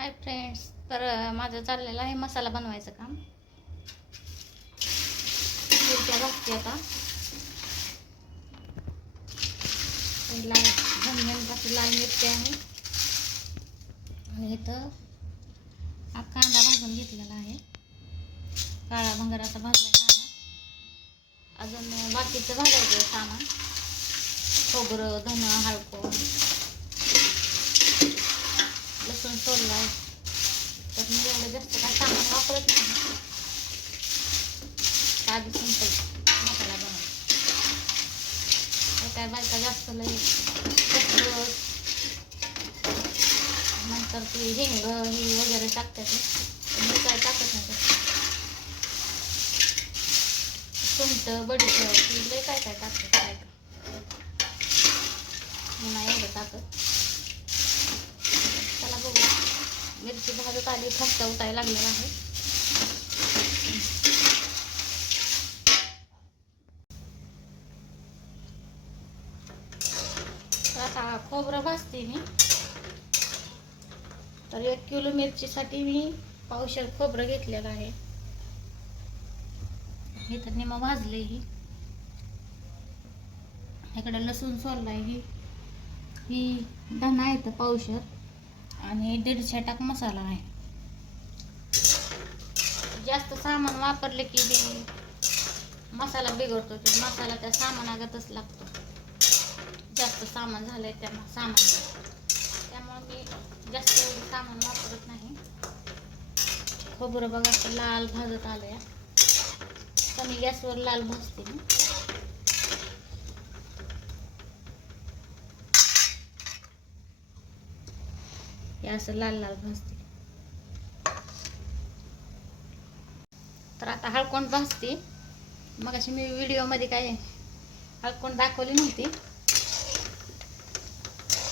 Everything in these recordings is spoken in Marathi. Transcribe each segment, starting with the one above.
हाय फ्रेंड्स तर माझं चाललेलं आहे मसाला बनवायचं काम. मिरच्या भाजते आता. लाल झणझणपासून लाल मिरची आहे. आणि इथं हा कांदा भाजून घेतलेला आहे. काळा भंगाराचा भाजला कांदा. अजून बाकीचं भाजायचं सामान. खोबरं धन हळकं लसूण सोडला आहे तर मी एवढं जास्त काय सामान वापरत नाही. साधी सिंपल. मसाला बनवतो काय बायका जास्त लई खसखस, नंतर ती हिंग ही वगैरे टाकतात पण मी काय टाकत नाही त्यात. सुंठ बडीशेप लई काय काय टाकतात काय मी नाही एवढं टाकत चला बघू मिरची भाजत आली फक्त उठायला लागलेला आहे. तर आता खोबरं भाजते मी. तर एक किलो मिरचीसाठी मी पावशर खोबरं घेतलेलं आहे. हे तर निम भाजले ही. इकडे लसूण सोललाय ही. ही धना येतं पावशर. आणि दीडशे टाक मसाला आहे. जास्त सामान वापरले की बी मसाला बिघडतो ते मसाला त्या सामानागतच लागतो. जास्त सामान झालंय त्या सामान. त्यामुळे मी जास्त सामान वापरत नाही. खोबरं बघा असं लाल भाजत आलं कमी गॅसवर लाल भाजते मी. हे असं लाल लाल भाजते. तर आता हळकोंड भाजते. मग अशी मी व्हिडिओमध्ये काय हळकोंड दाखवली नव्हती.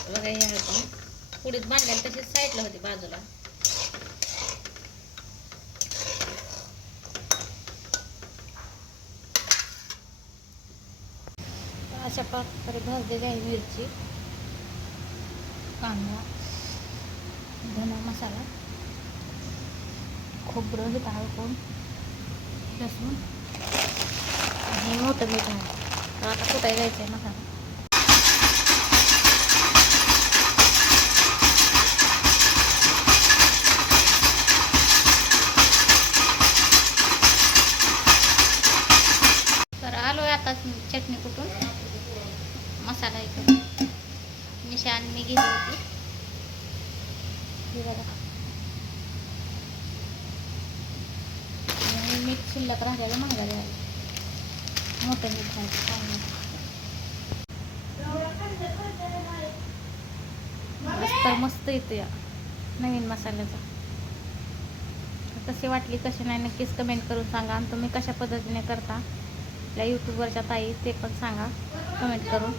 बघा हे हळकोण पुढीत बांधलेली तशीच साईडला होती बाजूला. तर अशा प्रकारे भाजलेली आहे मिरची. कांदा. धना मसाला खोबरं हे कोण लसूण आणि मोठं मीठ आहे आता कुठे घ्यायचं आहे मसाला तर आलो आहे आता चटणी कुठून? मसाला इकडे निशान मी घेतली होती. हे बघा. आणि मीठ शिल्लक राहिलेलं मागायला आलं. मोठं मीठ घ्यायचं तर मस्त येतो या नवीन मसाल्याचा. कशी वाटली कशी नाही नक्कीच कमेंट करून सांगा. आणि तुम्ही कशा पद्धतीने करता आपल्या यूट्यूबवरच्या ताई ते पण सांगा. कमेंट करून.